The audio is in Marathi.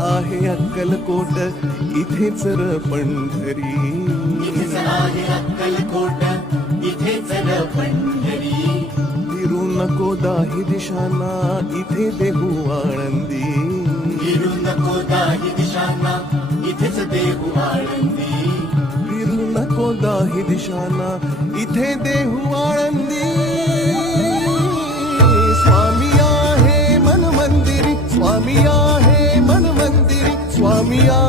आहे अक्कलकोट, इथेच र पंढरी. इथेच आहे अक्कलकोट, इथेच र पंढरी. फिरू नको दाही दिशांना, इथे देहू आळंदी. फिरू नको दाही दिशांना, इथेच देहू आळंदी. फिरू नको दाही दिशांना, इथे देहू आळंदी. स्वामी आहे मन मंदिरी, स्वामी आहे मन मंदिरी, स्वामी आहे